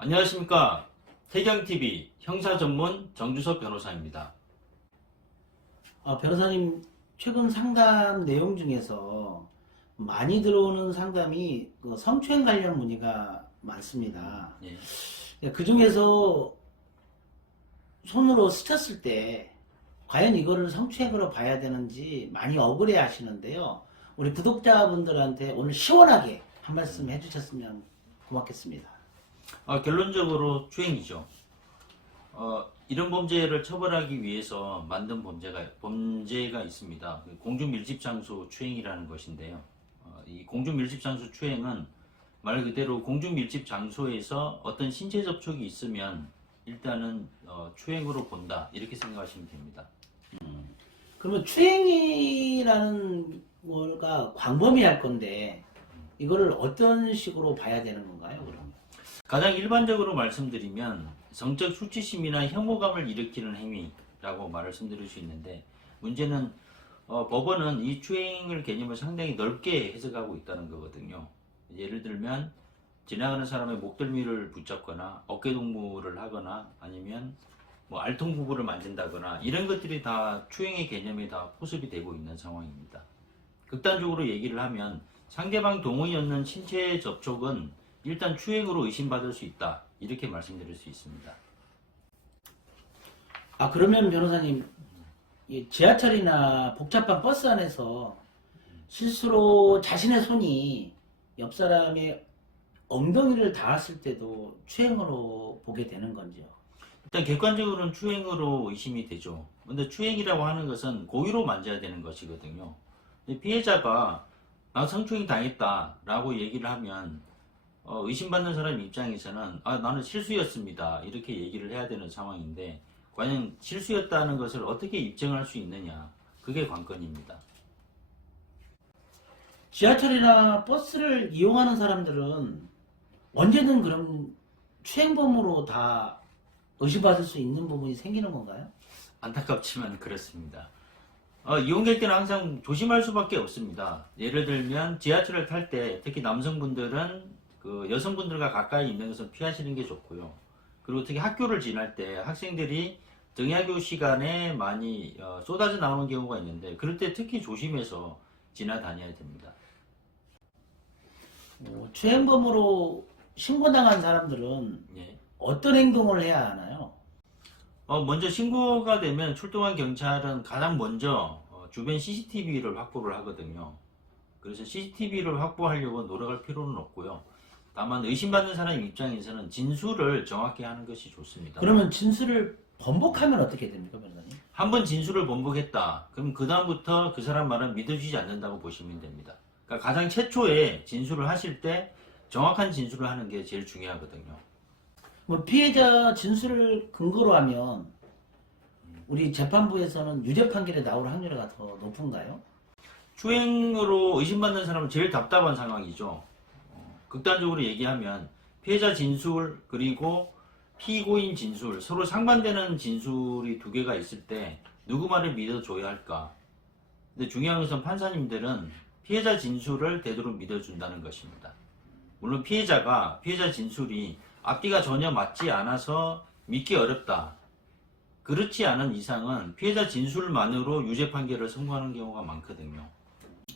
안녕하십니까. 태경TV 형사전문 정주섭 변호사입니다. 변호사님, 최근 상담 내용 중에서 많이 들어오는 상담이 그 성추행 관련 문의가 많습니다. 그 중에서 손으로 스쳤을 때 과연 이거를 성추행으로 봐야 되는지 많이 억울해 하시는데요. 우리 구독자분들한테 오늘 시원하게 한 말씀 해주셨으면 고맙겠습니다. 결론적으로 추행이죠. 이런 범죄를 처벌하기 위해서 만든 범죄가 있습니다. 공중밀집장소 추행이라는 것인데요. 이 공중밀집장소 추행은 말 그대로 공중밀집장소에서 어떤 신체 접촉이 있으면 일단은 추행으로 본다, 이렇게 생각하시면 됩니다. 그러면 추행이라는 거가 광범위할 건데 이거를 어떤 식으로 봐야 되는 건가요, 그러면? 가장 일반적으로 말씀드리면 성적 수치심이나 혐오감을 일으키는 행위라고 말씀드릴 수 있는데, 문제는 법원은 이 추행을 개념을 상당히 넓게 해석하고 있다는 거거든요. 예를 들면 지나가는 사람의 목덜미를 붙잡거나 어깨동무를 하거나 아니면 뭐 알통부부를 만진다거나 이런 것들이 다 추행의 개념에 다 포섭이 되고 있는 상황입니다. 극단적으로 얘기를 하면 상대방 동의이 없는 신체 접촉은 일단 추행으로 의심받을 수 있다, 이렇게 말씀드릴 수 있습니다. 그러면 변호사님, 이 지하철이나 복잡한 버스 안에서 실수로 자신의 손이 옆 사람의 엉덩이를 닿았을 때도 추행으로 보게 되는 건지요? 일단 객관적으로는 추행으로 의심이 되죠. 근데 추행이라고 하는 것은 고의로 만져야 되는 것이거든요. 피해자가 나 성추행 당했다라고 얘기를 하면 의심받는 사람 입장에서는 나는 실수였습니다, 이렇게 얘기를 해야 되는 상황인데, 과연 실수였다는 것을 어떻게 입증할 수 있느냐, 그게 관건입니다. 지하철이나 버스를 이용하는 사람들은 언제든 그럼 추행범으로 다 의심받을 수 있는 부분이 생기는 건가요? 안타깝지만 그렇습니다. 이용될 때는 항상 조심할 수밖에 없습니다. 예를 들면 지하철을 탈 때 특히 남성분들은 그 여성분들과 가까이 있는 것은 피하시는 게 좋고요. 그리고 특히 학교를 지날 때 학생들이 등하교 시간에 많이 쏟아져 나오는 경우가 있는데, 그럴 때 특히 조심해서 지나다녀야 됩니다. 추행범으로 신고당한 사람들은 예. 어떤 행동을 해야 하나요? 먼저 신고가 되면 출동한 경찰은 가장 먼저 주변 CCTV를 확보를 하거든요. 그래서 CCTV를 확보하려고 노력할 필요는 없고요. 다만 의심받는 사람 입장에서는 진술을 정확히 하는 것이 좋습니다. 그러면 진술을 번복하면 어떻게 됩니까, 변호사님? 한번 진술을 번복했다, 그럼 그 다음부터 그 사람 말은 믿어지지 않는다고 보시면 됩니다. 그러니까 가장 최초에 진술을 하실 때 정확한 진술을 하는 게 제일 중요하거든요. 피해자 진술을 근거로 하면 우리 재판부에서는 유죄 판결에 나올 확률이 더 높은가요? 추행으로 의심받는 사람은 제일 답답한 상황이죠. 극단적으로 얘기하면 피해자 진술 그리고 피고인 진술, 서로 상반되는 진술이 두 개가 있을 때 누구 말을 믿어줘야 할까? 근데 중요한 것은 판사님들은 피해자 진술을 되도록 믿어준다는 것입니다. 물론 피해자 진술이 앞뒤가 전혀 맞지 않아서 믿기 어렵다, 그렇지 않은 이상은 피해자 진술만으로 유죄 판결을 선고하는 경우가 많거든요.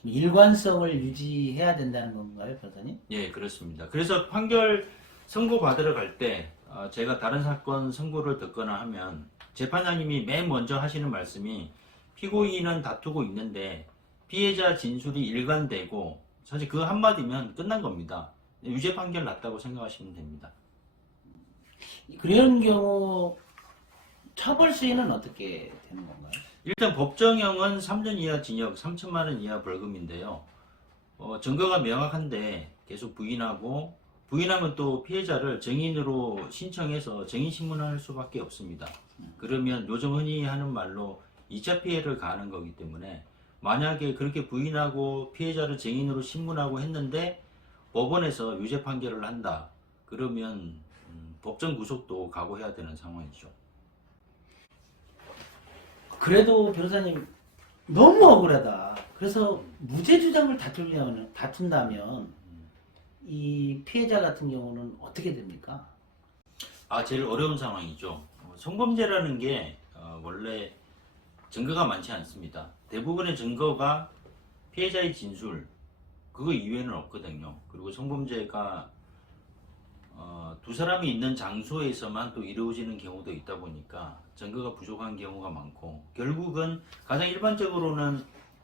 일관성을 유지해야 된다는 건가요, 변호사님? 예, 그렇습니다. 그래서 판결 선고 받으러 갈 때 제가 다른 사건 선고를 듣거나 하면 재판장님이 맨 먼저 하시는 말씀이, 피고인은 다투고 있는데 피해자 진술이 일관되고, 사실 그 한마디면 끝난 겁니다. 유죄 판결 났다고 생각하시면 됩니다. 그런 경우 처벌 수위는 어떻게 되는 건가요? 일단 법정형은 3년 이하 징역, 3천만 원 이하 벌금인데요. 증거가 명확한데 계속 부인하면 또 피해자를 증인으로 신청해서 증인신문을 할 수밖에 없습니다. 그러면 요즘 흔히 하는 말로 2차 피해를 가하는 거기 때문에, 만약에 그렇게 부인하고 피해자를 증인으로 신문하고 했는데 법원에서 유죄 판결을 한다, 그러면 법정 구속도 각오해야 되는 상황이죠. 그래도 변호사님 너무 억울하다, 그래서 무죄 주장을 다툰다면 이 피해자 같은 경우는 어떻게 됩니까? 제일 어려운 상황이죠. 성범죄라는 게 원래 증거가 많지 않습니다. 대부분의 증거가 피해자의 진술, 그거 이외에는 없거든요. 그리고 성범죄가 두 사람이 있는 장소에서만 또 이루어지는 경우도 있다 보니까 증거가 부족한 경우가 많고, 결국은 가장 일반적으로는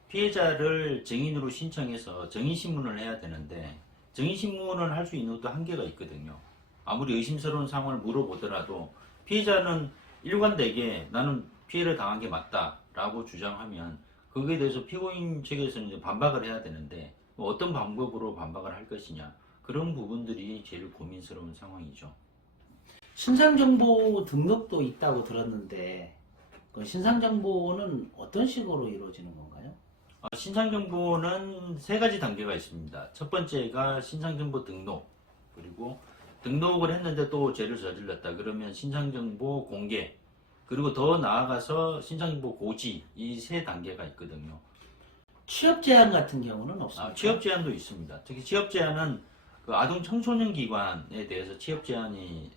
피해자를 증인으로 신청해서 증인신문을 해야 되는데, 증인신문을 할 수 있는 것도 한계가 있거든요. 아무리 의심스러운 상황을 물어보더라도 피해자는 일관되게 나는 피해를 당한 게 맞다라고 주장하면 거기에 대해서 피고인 측에서는 이제 반박을 해야 되는데, 어떤 방법으로 반박을 할 것이냐, 그런 부분들이 제일 고민스러운 상황이죠. 신상정보 등록도 있다고 들었는데 그 신상정보는 어떤 식으로 이루어지는 건가요? 신상정보는 세 가지 단계가 있습니다. 첫 번째가 신상정보 등록, 그리고 등록을 했는데 또 죄를 저질렀다 그러면 신상정보 공개, 그리고 더 나아가서 신상정보 고지, 이 세 단계가 있거든요. 취업 제한 같은 경우는 없습니까? 취업 제한도 있습니다. 특히 취업 제한은 그 아동 청소년 기관에 대해서 취업 제한이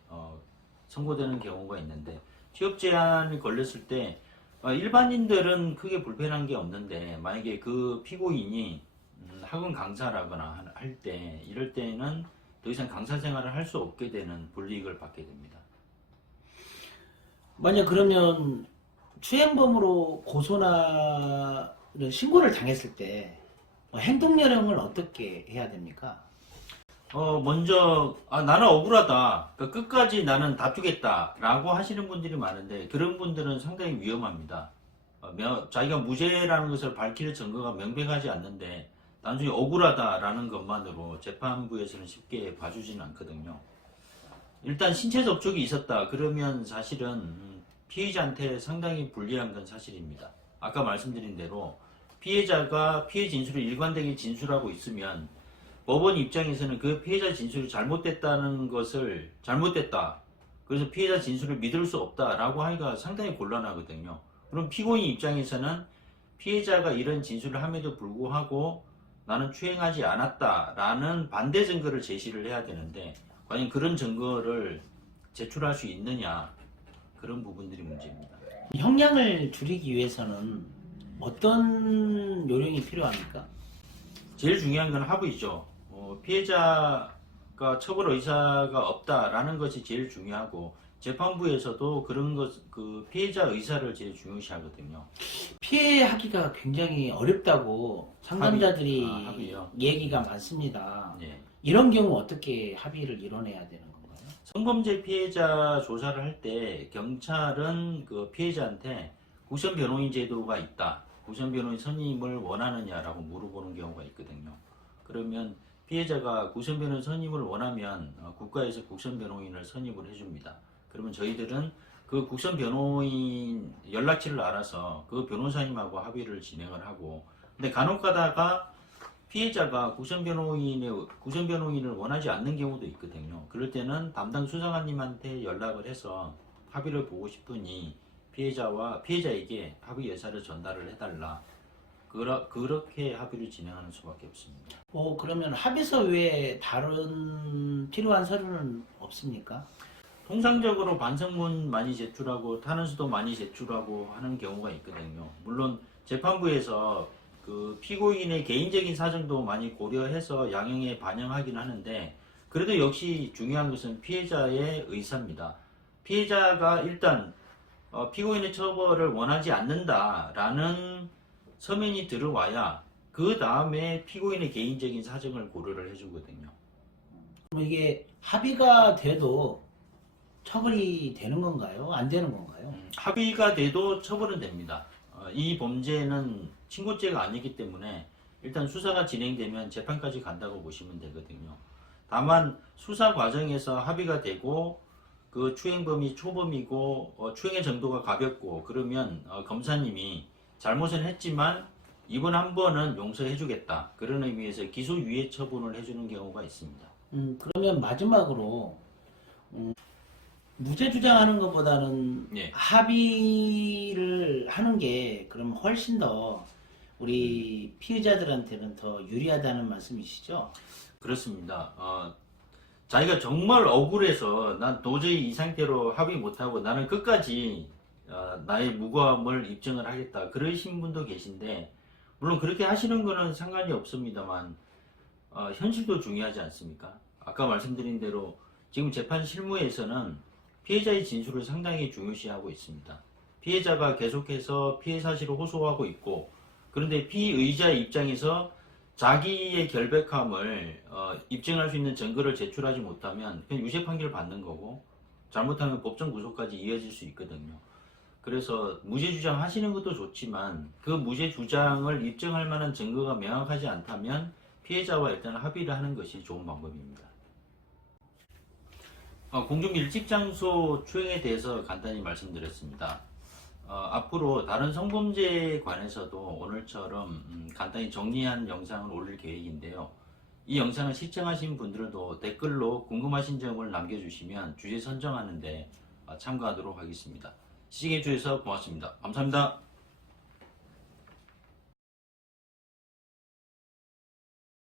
선고되는 경우가 있는데, 취업 제한이 걸렸을 때 일반인들은 크게 불편한 게 없는데, 만약에 그 피고인이 학원 강사라거나 할 때, 이럴 때는 더 이상 강사 생활을 할 수 없게 되는 불이익을 받게 됩니다. 만약 그러면 추행범으로 고소나 신고를 당했을 때 행동여령을 어떻게 해야 됩니까? 먼저 나는 억울하다, 그러니까 끝까지 나는 다투겠다 라고 하시는 분들이 많은데, 그런 분들은 상당히 위험합니다. 자기가 무죄라는 것을 밝힐 증거가 명백하지 않는데 단순히 억울하다라는 것만으로 재판부에서는 쉽게 봐주지는 않거든요. 일단 신체 접촉이 있었다 그러면 사실은 피해자한테 상당히 불리한 건 사실입니다. 아까 말씀드린 대로 피해자가 피해 진술을 일관되게 진술하고 있으면 법원 입장에서는 그 피해자 진술이 잘못됐다는 것을 잘못됐다, 그래서 피해자 진술을 믿을 수 없다라고 하기가 상당히 곤란하거든요. 그럼 피고인 입장에서는 피해자가 이런 진술을 함에도 불구하고 나는 추행하지 않았다라는 반대 증거를 제시를 해야 되는데, 과연 그런 증거를 제출할 수 있느냐, 그런 부분들이 문제입니다. 형량을 줄이기 위해서는 어떤 요령이 필요합니까? 제일 중요한 건 합의죠. 피해자가 처벌 의사가 없다라는 것이 제일 중요하고, 재판부에서도 그런 그 피해자 의사를 제일 중요시하거든요. 피해하기가 굉장히 어렵다고 상담자들이 합의요? 얘기가 많습니다. 네. 이런 경우 어떻게 합의를 이뤄내야 되는 건가요? 성범죄 피해자 조사를 할 때 경찰은 그 피해자한테 국선 변호인 제도가 있다, 국선 변호인 선임을 원하느냐라고 물어보는 경우가 있거든요. 그러면 피해자가 국선 변호인 선임을 원하면 국가에서 국선 변호인을 선임을 해줍니다. 그러면 저희들은 그 국선 변호인 연락처를 알아서 그 변호사님하고 합의를 진행을 하고, 근데 간혹 가다가 피해자가 국선 변호인을 원하지 않는 경우도 있거든요. 그럴 때는 담당 수사관님한테 연락을 해서 합의를 보고 싶으니 피해자에게 합의 의사를 전달을 해달라. 그렇게 합의를 진행하는 수밖에 없습니다. 그러면 합의서 외에 다른 필요한 서류는 없습니까? 통상적으로 반성문 많이 제출하고 탄원서도 많이 제출하고 하는 경우가 있거든요. 물론 재판부에서 그 피고인의 개인적인 사정도 많이 고려해서 양형에 반영하긴 하는데, 그래도 역시 중요한 것은 피해자의 의사입니다. 피해자가 일단 피고인의 처벌을 원하지 않는다라는 서면이 들어와야 그 다음에 피고인의 개인적인 사정을 고려를 해주거든요. 그럼 이게 합의가 돼도 처벌이 되는 건가요? 안 되는 건가요? 합의가 돼도 처벌은 됩니다. 이 범죄는 친고죄가 아니기 때문에 일단 수사가 진행되면 재판까지 간다고 보시면 되거든요. 다만 수사 과정에서 합의가 되고 그 추행범이 초범이고 추행의 정도가 가볍고 그러면 검사님이 잘못은 했지만 이번 한 번은 용서해주겠다, 그런 의미에서 기소유예 처분을 해주는 경우가 있습니다. 그러면 마지막으로 무죄 주장하는 것보다는 예. 합의를 하는 게 그럼 훨씬 더 우리 피의자들한테는 더 유리하다는 말씀이시죠? 그렇습니다. 자기가 정말 억울해서 난 도저히 이 상태로 합의 못하고 나는 끝까지 나의 무고함을 입증을 하겠다. 그러신 분도 계신데, 물론 그렇게 하시는 거는 상관이 없습니다만, 현실도 중요하지 않습니까? 아까 말씀드린 대로 지금 재판 실무에서는 피해자의 진술을 상당히 중요시하고 있습니다. 피해자가 계속해서 피해 사실을 호소하고 있고, 그런데 피의자의 입장에서 자기의 결백함을 입증할 수 있는 증거를 제출하지 못하면 그냥 유죄 판결을 받는 거고, 잘못하면 법정 구속까지 이어질 수 있거든요. 그래서 무죄 주장하시는 것도 좋지만 그 무죄 주장을 입증할 만한 증거가 명확하지 않다면 피해자와 일단 합의를 하는 것이 좋은 방법입니다. 공중 밀집 장소 추행에 대해서 간단히 말씀드렸습니다. 앞으로 다른 성범죄에 관해서도 오늘처럼 간단히 정리한 영상을 올릴 계획인데요. 이 영상을 시청하신 분들도 댓글로 궁금하신 점을 남겨주시면 주제 선정하는데 참고하도록 하겠습니다. 시청해주셔서 고맙습니다. 감사합니다.